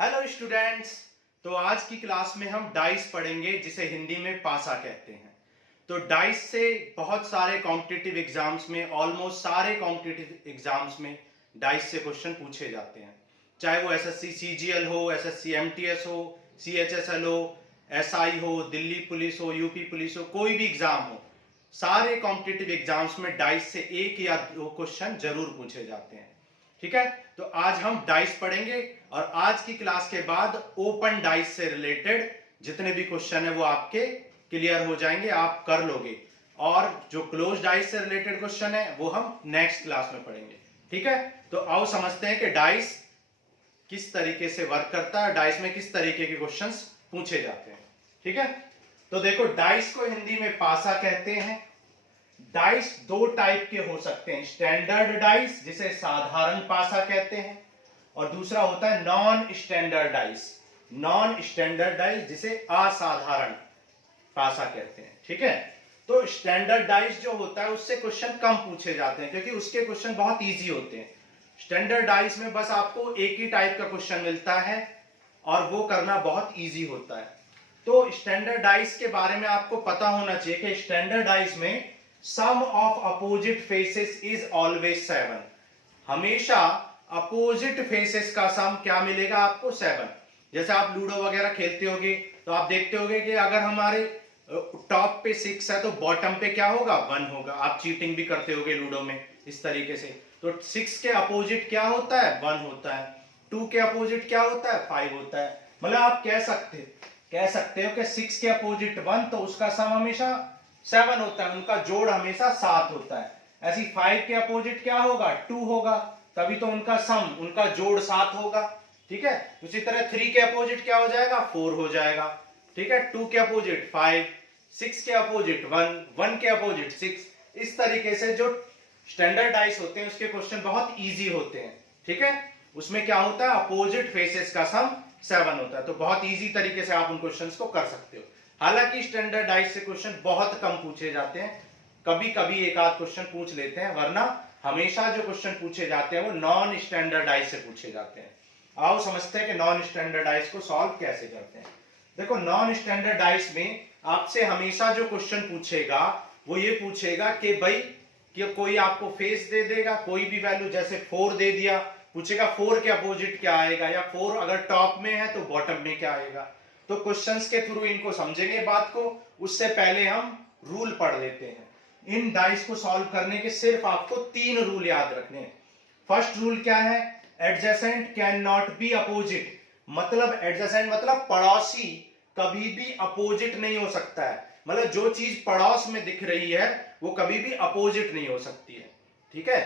Hello students. तो आज की क्लास में हम डाइस पढ़ेंगे, जिसे हिंदी में पासा कहते हैं। तो डाइस से बहुत सारे कॉम्पिटिटिव एग्जाम्स में, ऑलमोस्ट सारे कॉम्पिटिटिव एग्जाम्स में डाइस से क्वेश्चन पूछे जाते हैं। चाहे वो एसएससी सीजीएल हो, एसएससी एमटीएस हो, सीएचएसएल हो, एसआई हो, दिल्ली पुलिस हो, यूपी पुलिस हो, कोई भी एग्जाम हो, सारे कॉम्पिटिटिव एग्जाम्स में डाइस से एक या दो क्वेश्चन जरूर पूछे जाते हैं। ठीक है, तो आज हम डाइस पढ़ेंगे और आज की क्लास के बाद ओपन डाइस से रिलेटेड जितने भी क्वेश्चन है वो आपके क्लियर हो जाएंगे, आप कर लोगे। और जो क्लोज डाइस से रिलेटेड क्वेश्चन है वो हम नेक्स्ट क्लास में पढ़ेंगे। ठीक है, तो आओ समझते हैं कि डाइस किस तरीके से वर्क करता है, डाइस में किस तरीके के क्वेश्चंस पूछे जाते हैं। ठीक है, तो देखो, डाइस को हिंदी में पासा कहते हैं। डाइस दो टाइप के हो सकते हैं, स्टैंडर्ड डाइस जिसे साधारण पासा कहते हैं, और दूसरा होता है non standard dice. Non standard dice जिसे असाधारण पासा कहते हैं। ठीक है, तो स्टैंडर्ड डाइस जो होता है उससे क्वेश्चन कम पूछे जाते हैं क्योंकि उसके क्वेश्चन बहुत इजी होते हैं। स्टैंडर्ड डाइस में बस आपको एक ही टाइप का क्वेश्चन मिलता है और वो करना बहुत इजी होता है। तो स्टैंडर्ड डाइस के बारे में आपको पता होना चाहिए कि स्टैंडर्ड डाइस में sum of opposite faces is always 7। हमेशा अपोजिट फेसेस का सम क्या मिलेगा आपको? 7। जैसे आप लूडो वगैरह खेलते होगे तो आप देखते होगे कि अगर हमारे टॉप पे 6 है तो बॉटम पे क्या होगा? 1 होगा। आप चीटिंग भी करते होगे लूडो में इस तरीके से। तो 6 के अपोजिट क्या होता है? 1 होता है। 2 के अपोजिट क्या होता है? 5 होता है। मतलब आप कह सकते हो कि 6 के अपोजिट 1 तो उसका सम हमेशा 7 होता है, उनका जोड़ हमेशा 7 होता है। ऐसी 5 के अपोजिट क्या होगा? 2 होगा, तभी तो उनका सम, उनका जोड़ 7 होगा। ठीक है, उसी तरह 3 के अपोजिट क्या हो जाएगा? 4 हो जाएगा। ठीक है, 2 के अपोजिट 5, 6 के अपोजिट 1, 1 के अपोजिट 6। इस तरीके से जो स्टैंडर्ड डाइस होते हैं उसके क्वेश्चन बहुत इजी होते हैं। ठीक है, उसमें क्या होता है? अपोजिट फेसेस का सम 7 होता है। तो बहुत इजी तरीके से आप उन क्वेश्चंस को कर सकते हो। हालांकि स्टैंडर्ड डाइस से क्वेश्चन बहुत कम पूछे जाते हैं, कभी कभी एक आध क्वेश्चन पूछ लेते हैं, वरना हमेशा जो क्वेश्चन पूछे जाते हैं वो नॉन स्टैंडर्ड डाइस से पूछे जाते हैं। आओ समझते हैं कि नॉन स्टैंडर्ड डाइस को सॉल्व कैसे करते हैं। देखो, नॉन स्टैंडर्ड डाइस में आपसे हमेशा जो क्वेश्चन पूछेगा वो ये पूछेगा कि भाई कि कोई आपको फेस दे देगा, कोई भी वैल्यू, जैसे 4 दे दिया, पूछेगा 4 के अपोजिट क्या आएगा, या 4 अगर टॉप में है तो बॉटम में क्या आएगा। तो क्वेश्चंस के थ्रू इनको समझेंगे बात को। उससे पहले हम रूल पढ़ लेते हैं। इन डाइस को सॉल्व करने के सिर्फ आपको 3 रूल याद रखने हैं। फर्स्ट रूल क्या है? Adjacent can not be opposite. मतलब एडजेसेंट मतलब पड़ोसी कभी भी अपोजिट नहीं हो सकता है। मतलब जो चीज पड़ोस में दिख रही है वो कभी भी अपोजिट नहीं हो सकती है। ठीक है,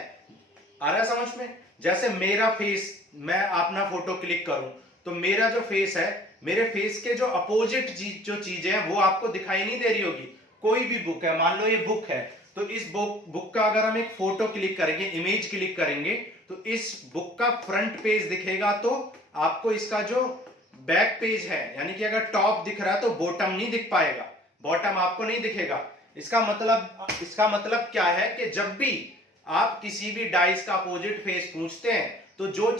आ रहा है समझ में? जैसे मेरा फेस, मैं अपना फोटो क्लिक करूं तो मेरा जो फेस है, मेरे फेस के जो अपोजिट जो चीजें हैं वो आपको दिखाई नहीं दे रही होगी। कोई भी बुक है, मान लो ये बुक है, तो इस बुक का अगर हम एक फोटो क्लिक करेंगे, इमेज क्लिक करेंगे, तो इस बुक का फ्रंट पेज दिखेगा, तो आपको इसका जो बैक पेज है, यानी कि अगर टॉप दिख रहा है तो बॉटम नहीं दिख पाएगा, बॉटम आपको नहीं दिखेगा। इसका मतलब क्या है कि जब भी आप किसी भी डाइस का अपोजिट फेस पूछते हैं तो जो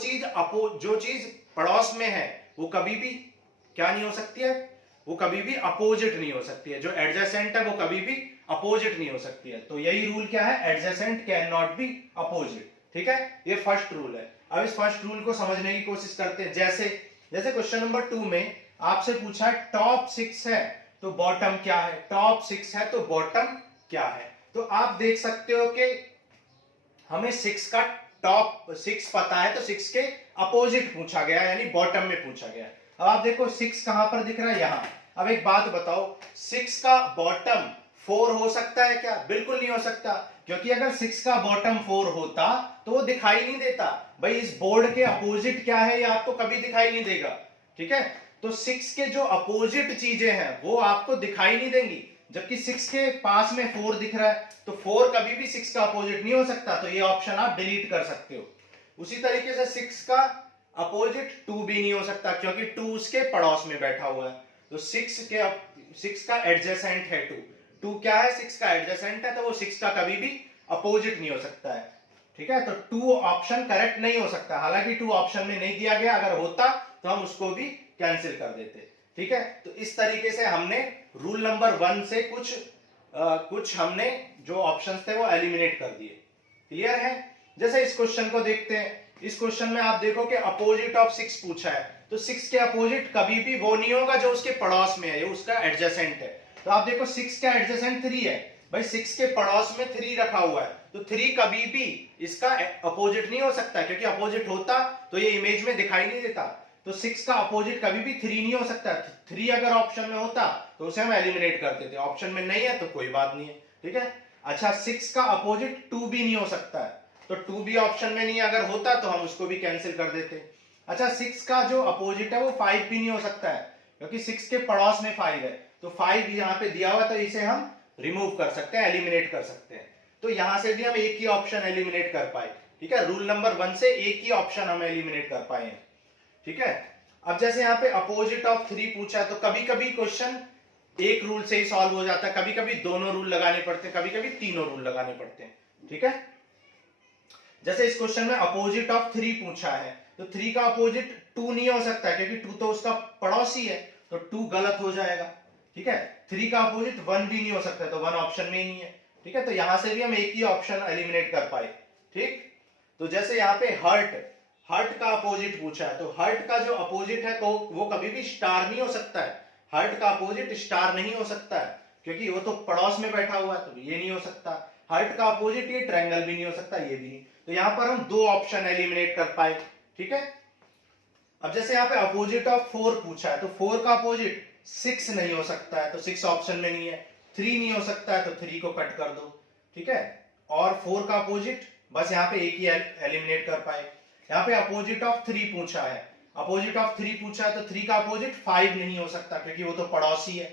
चीज पड़ोस में है वो कभी भी क्या नहीं हो सकती है? वो कभी भी अपोजिट नहीं हो सकती है। जो एडजेसेंट है वो कभी भी अपोजिट नहीं हो सकती है। तो यही रूल क्या है? Adjacent can not be opposite. ठीक है, ये फर्स्ट रूल है। अब इस फर्स्ट रूल को समझने की कोशिश करते हैं। जैसे क्वेश्चन नंबर 2 में आपसे पूछा है टॉप 6 है तो बॉटम क्या है, टॉप 6 है तो बॉटम क्या है। तो आप देख सकते हो कि हमें 6 का टॉप 6 पता है तो 6 के अपोजिट पूछा गया, यानी बॉटम में पूछा गया। अब आप देखो 6 कहां पर दिख रहा है? यहां। अब एक बात बताओ, 6 का बॉटम 4 हो सकता है क्या? बिल्कुल नहीं हो सकता, क्योंकि अगर 6 का बॉटम 4 होता तो वो दिखाई नहीं देता। भाई इस बोर्ड के अपोजिट क्या है ये आपको कभी दिखाई नहीं देगा। ठीक है, तो 6 के जो अपोजिट चीजें हैं वो आपको दिखाई नहीं देंगी, जबकि 6 के पास में 4 दिख रहा है, तो 4 कभी भी 6 का अपोजिट नहीं हो सकता। तो ये ऑप्शन आप डिलीट कर सकते हो। उसी तरीके से 6 का अपोजिट 2 भी नहीं हो सकता, क्योंकि 2 उसके पड़ोस में बैठा हुआ है। तो 6 का एडजेसेंट है 2। 2 क्या है? 6 का एडजेसेंट है, तो वो 6 का कभी भी अपोजिट नहीं हो सकता है। ठीक है, तो 2 ऑप्शन करेक्ट नहीं हो सकता। हालांकि 2 ऑप्शन में नहीं दिया गया, अगर होता तो हम उसको भी कैंसिल कर देते। ठीक है, तो इस तरीके से हमने रूल नंबर 1 से कुछ हमने जो ऑप्शंस थे वो एलिमिनेट कर दिए। क्लियर है? जैसे इस क्वेश्चन को देखते हैं। इस क्वेश्चन में आप देखो कि अपोजिट ऑफ 6 पूछा है, तो 6 के अपोजिट कभी भी वो नहीं होगा जो उसके पड़ोस में है, ये उसका एडजेसेंट है। तो आप देखो 6 का एडजेसेंट 3 है भाई, 6 के पड़ोस में 3 रखा हुआ है, तो 3 कभी भी इसका अपोजिट नहीं हो सकता, क्योंकि अपोजिट होता तो ये इमेज में दिखाई नहीं देता। तो 6 का अपोजिट कभी भी 3 नहीं हो सकता। 3 अगर ऑप्शन में होता तो उसे हम एलिमिनेट करते थे, ऑप्शन में नहीं है तो कोई बात नहीं है। ठीक है, अच्छा 6 का अपोजिट 2 भी नहीं हो सकता है, तो 2 भी ऑप्शन में नहीं अगर होता तो हम उसको भी कैंसिल कर देते। अच्छा 6 का जो अपोजिट है वो 5 भी नहीं हो सकता है, क्योंकि 6 के पड़ोस में 5 है, तो 5 यहाँ पे दिया हुआ तो इसे हम रिमूव कर सकते हैं, एलिमिनेट कर सकते हैं। तो यहां से भी हम एक ही ऑप्शन एलिमिनेट कर पाए। ठीक है, रूल नंबर 1 से एक ही ऑप्शन हम एलिमिनेट कर पाए। ठीक है, अब जैसे यहाँ पे अपोजिट ऑफ 3 पूछा है, तो कभी कभी क्वेश्चन एक रूल से ही सॉल्व हो जाता है, कभी कभी दोनों रूल लगाने पड़ते हैं, कभी कभी तीनों रूल लगाने पड़ते हैं। ठीक है, जैसे इस क्वेश्चन में अपोजिट ऑफ 3 पूछा है, तो 3 का अपोजिट 2 नहीं हो सकता है, क्योंकि 2 तो उसका पड़ोसी है, तो 2 गलत हो जाएगा। ठीक है, 3 का अपोजिट 1 भी नहीं हो सकता, तो 1 ऑप्शन में ही नहीं है। ठीक है, तो यहां से भी हम एक ही ऑप्शन एलिमिनेट कर पाए। ठीक, तो जैसे यहाँ पे हर्ट का अपोजिट पूछा है, तो हर्ट का जो अपोजिट है वो कभी भी स्टार नहीं हो सकता है। हर्ट का अपोजिट स्टार नहीं हो सकता है, क्योंकि वो तो पड़ोस में बैठा हुआ है, तो ये नहीं हो सकता। हर्ट का अपोजिट ये ट्रायंगल भी नहीं हो सकता, ये भी नहीं। तो यहां पर हम 2 ऑप्शन एलिमिनेट कर पाए। ठीक है, अब जैसे यहाँ पे अपोजिट ऑफ 4 पूछा है, तो 4 का अपोजिट 6 नहीं हो सकता है, तो 6 ऑप्शन में नहीं है। 3 नहीं हो सकता है, तो 3 को कट कर दो। ठीक है, और 4 का अपोजिट बस यहाँ पे एक ही एलिमिनेट कर पाए। यहाँ पे अपोजिट ऑफ 3 पूछा है, अपोजिट ऑफ 3 पूछा है, तो 3 का अपोजिट 5 नहीं हो सकता, क्योंकि वो तो पड़ोसी है,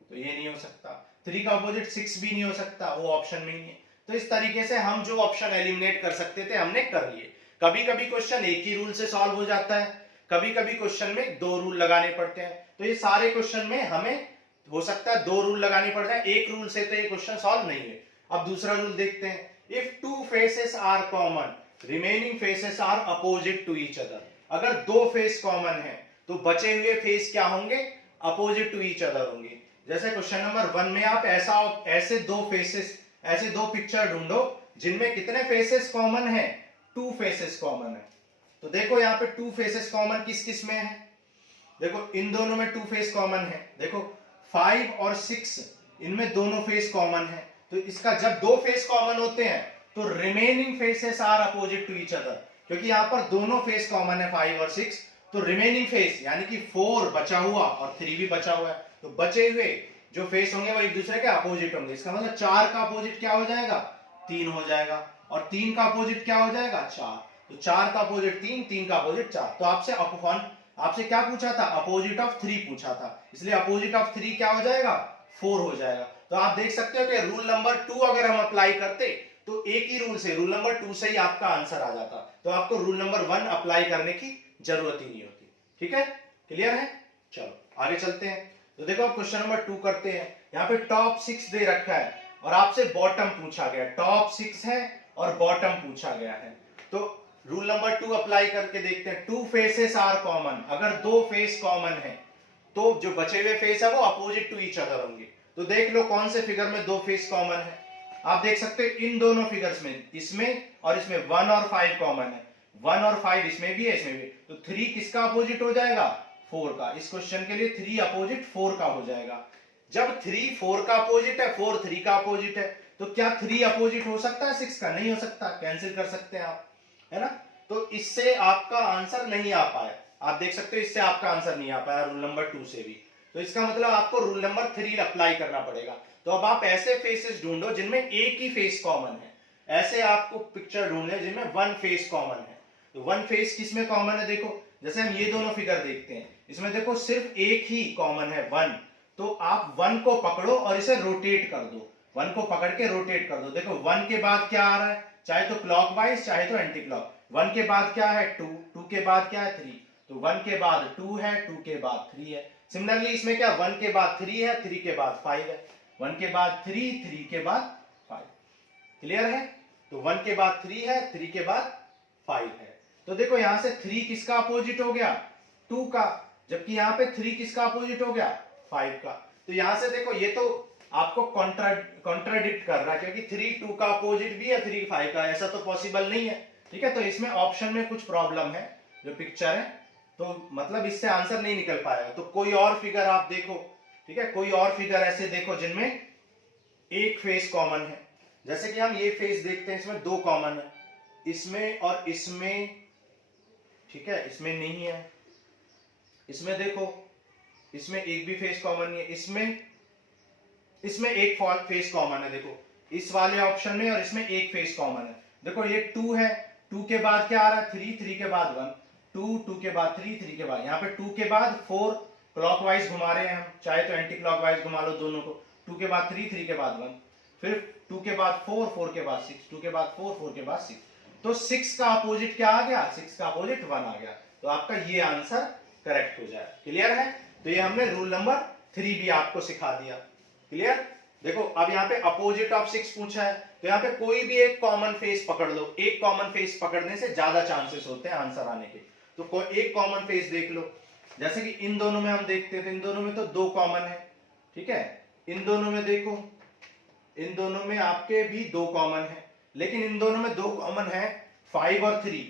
तो ये नहीं हो सकता। 3 का अपोजिट 6 भी नहीं हो सकता, वो ऑप्शन में ही है। तो इस तरीके से हम जो ऑप्शन एलिमिनेट कर सकते थे हमने कर लिए। कभी कभी क्वेश्चन एक ही रूल से सॉल्व हो जाता है, कभी कभी क्वेश्चन में 2 रूल लगाने पड़ते हैं। तो ये सारे क्वेश्चन में हमें हो सकता है 2 रूल लगाने पड़ जाए, एक रूल से तो ये क्वेश्चन सॉल्व नहीं है। अब दूसरा रूल देखते हैं। If 2 faces are common, remaining faces are opposite to each other. अगर 2 फेस कॉमन है तो बचे हुए फेस क्या होंगे? अपोजिट टू ईच अदर होंगे। जैसे क्वेश्चन नंबर 1 में आप ऐसे 2 फेसेस, ऐसे 2 पिक्चर ढूंढो जिनमें कितने फेसेस कॉमन है? 2 फेसेस कॉमन है। तो देखो यहाँ पे 2 फेसेस कॉमन किस किस में है? देखो इन दोनों में 2 फेस कॉमन है। देखो 5 और 6 इनमें दोनों फेस कॉमन है, तो इसका जब 2 फेस कॉमन होते हैं तो remaining faces are opposite to each other. क्योंकि यहाँ पर दोनों फेस कॉमन है 5 और 6, तो रिमेनिंग फेस यानी कि 4 बचा हुआ और 3 भी बचा हुआ है, तो बचे हुए जो फेस होंगे वो एक दूसरे के अपोजिट होंगे। इसका मतलब 4 का अपोजिट क्या हो जाएगा? 3 हो जाएगा, और 3 का अपोजिट क्या हो जाएगा? 4। तो 4 का अपोजिट 3, 3 का अपोजिट 4। तो आपसे क्या पूछा था? अपोजिट ऑफ 3 पूछा था, इसलिए अपोजिट ऑफ 3 क्या हो जाएगा? 4 हो जाएगा। तो आप देख सकते हो कि रूल नंबर 2 अगर हम अप्लाई करते तो एक ही रूल से, रूल नंबर 2 से ही आपका आंसर आ जाता, तो आपको रूल नंबर 1 अप्लाई करने की जरूरत ही नहीं होती। ठीक है, क्लियर है? चलो आगे चलते हैं। तो देखो आप क्वेश्चन नंबर 2 करते हैं। यहाँ पे टॉप 6 दे रखा है और आपसे बॉटम पूछा गया। टॉप 6 है और बॉटम पूछा गया है, तो रूल नंबर 2 अप्लाई करके देखते हैं। 2 फेसेस आर कॉमन, अगर 2 फेस कॉमन है तो जो बचे हुए फेस है वो अपोजिट टू ईच अदर होंगे। तो देख लो कौन से फिगर में 2 फेस कॉमन है। आप देख सकते हो इन दोनों फिगर्स में, इसमें और इसमें 1 और 5 कॉमन है। 1 और 5 इसमें भी है, इसमें भी। तो 3 किसका अपोजिट हो जाएगा? 4 का। इस क्वेश्चन के लिए 3 अपोजिट 4 का हो जाएगा। जब 3 4 का अपोजिट है, 4 3 का अपोजिट है, तो क्या 3 अपोजिट हो सकता है 6 का? नहीं हो सकता, कैंसिल कर सकते हैं आप, है ना? तो इससे आपका आंसर नहीं आ पाया। आप देख सकते हो इससे आपका आंसर नहीं आ पाया रूल नंबर 2 से भी। तो इसका मतलब आपको रूल नंबर 3 अप्लाई करना पड़ेगा। तो अब आप ऐसे फेसेस ढूंढो जिनमें एक ही फेस कॉमन है। ऐसे आपको पिक्चर ढूंढने जिनमें 1 फेस कॉमन है। तो 1 फेस किसमें कॉमन है? देखो जैसे हम ये दोनों फिगर देखते हैं, इसमें देखो सिर्फ एक ही कॉमन है 1। तो आप 1 को पकड़ो और इसे रोटेट कर दो। 1 को पकड़ के रोटेट कर दो। देखो 1 के बाद क्या आ रहा है? चाहे तो क्लॉकवाइज चाहे तो एंटी क्लॉक। 1 के बाद क्या है? 2, 2 के बाद क्या है? 3। तो 1 के बाद 2 है, 2 के बाद 3 है। सिमिलरली इसमें क्या? 1 के बाद 3 है, 3 के बाद 5 है। 1 के बाद 3, 3 के बाद 5। क्लियर है? तो 1 के बाद 3 है, 3 के बाद 5 है। तो देखो यहां से 3 किसका अपोजिट हो गया? 2 का, जबकि यहाँ पे 3 किसका अपोजिट हो गया, 5 का। तो यहां से देखो ये तो आपको कॉन्ट्राडिक्ट कर रहा है, क्योंकि 3 2 का अपोजिट भी है, 3 5 का, ऐसा तो पॉसिबल नहीं है। ठीक है, तो इसमें ऑप्शन में कुछ प्रॉब्लम है, जो पिक्चर है, तो मतलब इससे आंसर नहीं निकल पाएगा। तो कोई और फिगर आप देखो, ठीक है, कोई और फिगर ऐसे देखो जिनमें एक फेस कॉमन है। जैसे कि हम ये फेस देखते हैं, इसमें 2 कॉमन है, इसमें और इसमें, ठीक है, इसमें नहीं है। इसमें देखो, इसमें एक भी फेस कॉमन नहीं है, इसमें एक फेस कॉमन है, देखो इस वाले ऑप्शन में, और इसमें एक फेस कॉमन है। देखो ये 2 है, 2 के बाद क्या आ रहा है, 3, 3 के बाद 1, 2, 2 के बाद 3, 3 के बाद, यहाँ पे 2 के बाद 4 क्लॉकवाइज घुमा रहे हैं हम, चाहे तो एंटी क्लॉकवाइज घुमा लो दोनों को। 2 के बाद 3, 3 के बाद 1, फिर 2 के बाद 4, 4 के बाद 6, 2 के बाद 4, 4 के बाद 6। तो 6 का अपोजिट क्या आ गया, 6 का अपोजिट 1 आ गया। तो आपका ये आंसर करेक्ट हो जाए। क्लियर है? तो ये हमने रूल नंबर 3 भी आपको सिखा दिया। क्लियर? देखो अब यहाँ पे अपोजिट ऑफ 6 पूछा है, तो यहाँ पे कोई भी एक कॉमन फेस पकड़ लो। एक कॉमन फेस पकड़ने से ज्यादा चांसेस होते हैं आंसर आने के। तो एक कॉमन फेस देख लो, जैसे कि इन दोनों में हम देखते थे, इन दोनों में तो 2 कॉमन है। ठीक है, इन दोनों में देखो, इन दोनों में आपके भी 2 कॉमन है, लेकिन इन दोनों में 2 कॉमन है 5 और 3।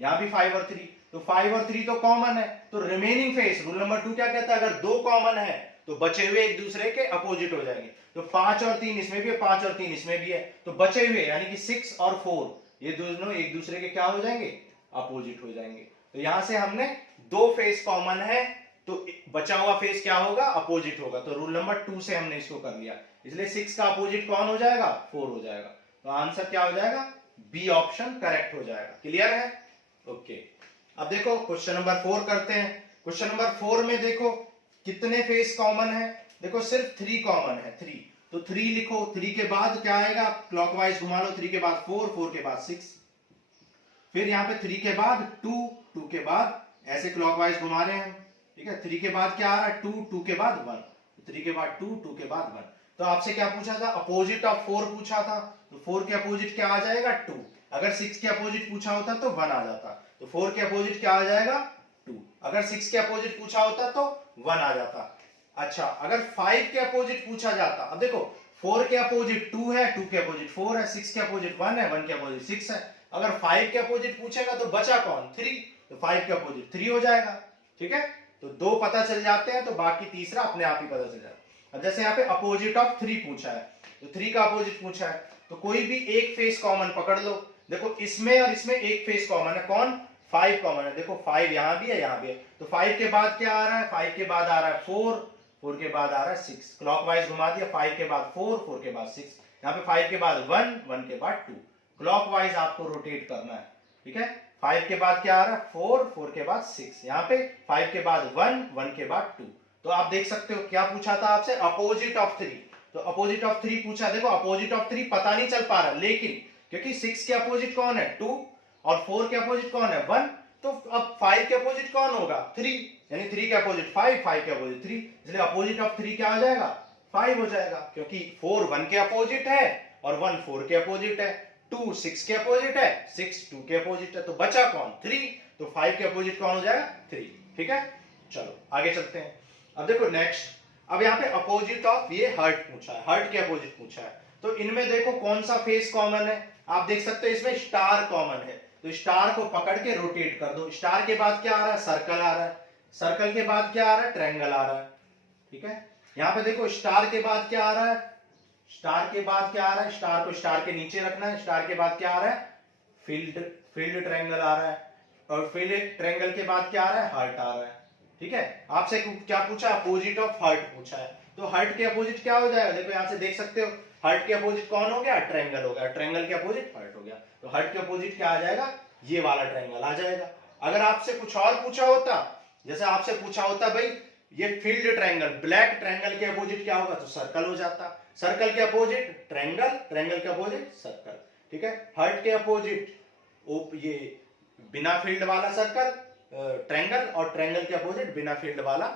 यहां भी 5 और 3, तो 5 और 3 तो कॉमन है। तो रिमेनिंग फेस, रूल नंबर 2 क्या कहता है, अगर 2 कॉमन है तो बचे हुए एक दूसरे के अपोजिट हो जाएंगे। तो 5 और 3 इसमें भी है, 5 और 3 इसमें भी है, तो बचे हुए यानी कि 6 और 4 ये दोनों एक दूसरे के क्या हो जाएंगे, अपोजिट हो जाएंगे। तो यहां से हमने 2 फेस कॉमन है, तो बचा हुआ फेस क्या होगा, अपोजिट होगा। तो रूल नंबर 2 से हमने इसको कर लिया, इसलिए 6 का अपोजिट कौन हो जाएगा, 4 हो जाएगा। तो आंसर क्या हो जाएगा, बी ऑप्शन करेक्ट हो जाएगा। क्लियर है? ओके, अब देखो क्वेश्चन नंबर 4 करते हैं। क्वेश्चन नंबर 4 में देखो कितने फेस कॉमन है, देखो सिर्फ 3 कॉमन है, 3। तो 3 लिखो, 3 के बाद क्या आएगा, क्लॉकवाइज घुमा लो, 3 के बाद 4, 4 के बाद 6, फिर यहाँ पे 3 के बाद 2, 2 के बाद, ऐसे क्लॉकवाइज घुमा रहे हैं हम। ठीक है, 3 के बाद क्या आ रहा है, 2, 2 के बाद 1, 3 के बाद 2, 2 के बाद 1। तो आपसे क्या पूछा था, अपोजिट ऑफ 4 पूछा था, तो 4 के अपोजिट क्या आ जाएगा, 2। अगर 6 के अपोजिट पूछा होता तो 1 आ जाता, तो 4 के अपोजिट क्या आ जाएगा, 2। अगर 6 के अपोजिट पूछा होता तो 1 आ जाता। अच्छा, अगर 5 के अपोजिट पूछा जाता, अब देखो 4 के अपोजिट 2 है, 2 के अपोजिट 4 है, 6 के अपोजिट 1 है, 1 के अपोजिट 6 है। अगर 5 के अपोजिट पूछेगा तो बचा कौन, 3, तो 5 के अपोजिट 3 हो जाएगा। ठीक है, तो 2 पता चल जाते हैं, तो बाकी तीसरा अपने आप ही पता चल जाएगा। अब जैसे यहाँ पे अपोजिट ऑफ 3 पूछा है, तो 3 का अपोजिट पूछा है, तो कोई भी एक फेस कॉमन पकड़ लो। देखो इसमें और इसमें एक फेस कॉमन है, कौन, 5 कॉमन है। देखो 5 यहां भी है, यहां भी है, तो 5 के बाद क्या आ रहा है, 5 के बाद आ रहा है 4, 4 के बाद आ रहा है 6, क्लॉकवाइज घुमा दिया, 5 के बाद 4, 4 के बाद 6, यहाँ पे 5 के बाद 1, 1 के बाद 2, क्लॉकवाइज आपको रोटेट करना है। ठीक है, 5 के बाद क्या आ रहा है, 4, 4 के बाद 6, यहाँ पे 5 के बाद 1, 1 के बाद 2। तो आप देख सकते हो क्या पूछा था आपसे, अपोजिट ऑफ 3। तो अपोजिट ऑफ 3 पूछा, देखो अपोजिट ऑफ 3 पता नहीं चल पा रहा, लेकिन क्योंकि 6 के अपोजिट कौन है, 2, और 4 के अपोजिट कौन है, 1, तो अब 5 के अपोजिट कौन होगा, 3, यानी 3 के अपोजिट 5, 5 के अपोजिट 3, इसलिए अपोजिट ऑफ 3 क्या हो जाएगा, 5 हो जाएगा, क्योंकि 4 1 के अपोजिट है और 1 4 के अपोजिट है, 2 6 के अपोजिट है, 6 2 के अपोजिट है, तो बचा कौन, 3, तो 5 के अपोजिट कौन हो जाएगा, 3। ठीक है, चलो आगे चलते हैं। अब देखो नेक्स्ट, अब यहाँ पे अपोजिट ऑफ ये हर्ट पूछा है, हर्ट के अपोजिट पूछा है, तो इनमें देखो कौन सा फेस कॉमन है, आप देख सकते हो इसमें स्टार कॉमन है, तो स्टार को पकड़ के रोटेट कर दो। स्टार के बाद क्या आ रहा है, सर्कल आ रहा है, सर्कल के बाद क्या आ रहा है, ट्रायंगल आ रहा है। ठीक है, यहाँ पे देखो स्टार के बाद क्या आ रहा है, स्टार के बाद क्या आ रहा है, स्टार को स्टार के नीचे रखना है, स्टार के बाद क्या आ रहा है, फील्ड ट्रायंगल आ रहा है, और फील्ड ट्रायंगल के बाद क्या आ रहा है, हार्ट आ रहा है। ठीक है, आपसे क्या पूछा, अपोजिट ऑफ हर्ट पूछा है, तो हर्ट के अपोजिट क्या हो जाएगा, देखो यहां से देख सकते हो, हर्ट के अपोजिट कौन हो गया, ट्रायंगल हो गया, ट्रायंगल के अपोजिट हर्ट हो गया, तो हर्ट के अपोजिट क्या आ जाएगा, ये वाला ट्रायंगल आ जाएगा। अगर आपसे कुछ और पूछा होता, जैसे आपसे पूछा होता भाई ये फील्ड ट्रायंगल, ब्लैक ट्रायंगल के अपोजिट क्या होगा, तो सर्कल हो जाता, सर्कल के अपोजिट ट्रायंगल, ट्रायंगल के अपोजिट सर्कल। ठीक है, हर्ट के अपोजिट ये बिना फील्ड वाला सर्कल ट्रायंगल, और ट्रायंगल के अपोजिट बिना फील्ड वाला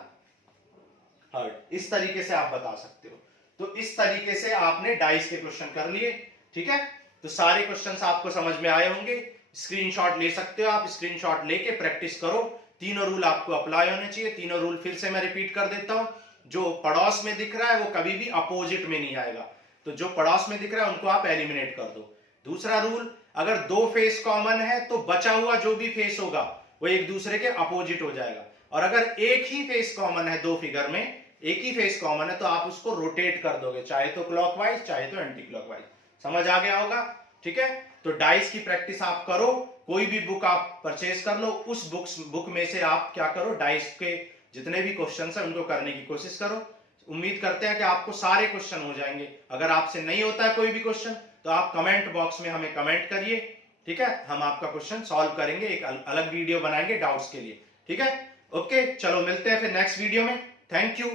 हर्ट। इस तरीके से आप बता सकते हो। तो इस तरीके से आपने डाइस के क्वेश्चन कर लिए। ठीक है, तो सारे क्वेश्चंस आपको समझ में आए होंगे। स्क्रीनशॉट ले सकते हो आप, स्क्रीनशॉट लेके प्रैक्टिस करो तीनों रूल आपको अप्लाई होने चाहिए। तीनों रूल फिर से मैं रिपीट कर देता हूं। जो पड़ोस में दिख रहा है वो कभी भी अपोजिट में नहीं आएगा, तो जो पड़ोस में दिख रहा है उनको आप एलिमिनेट कर दो। दूसरा रूल, अगर दो फेस कॉमन है तो बचा हुआ जो भी फेस होगा वो एक दूसरे के अपोजिट हो जाएगा। और अगर एक ही फेस कॉमन है, दो फिगर में एक ही फेस कॉमन है, तो आप उसको रोटेट कर दोगे, चाहे तो क्लॉकवाइज चाहे तो एंटी क्लॉकवाइज। समझ आ गया होगा? ठीक है, तो डाइस की प्रैक्टिस आप करो। कोई भी बुक आप परचेज कर लो, उस बुक में से आप क्या करो, डाइस के जितने भी क्वेश्चन है उनको करने की कोशिश करो। उम्मीद करते हैं कि आपको सारे क्वेश्चन हो जाएंगे। अगर आपसे नहीं होता है कोई भी क्वेश्चन तो आप कमेंट बॉक्स में हमें कमेंट करिए, ठीक है, हम आपका क्वेश्चन सॉल्व करेंगे, एक अलग वीडियो बनाएंगे डाउट्स के लिए। ठीक है, ओके, चलो मिलते हैं फिर नेक्स्ट वीडियो में। Thank you,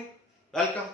welcome.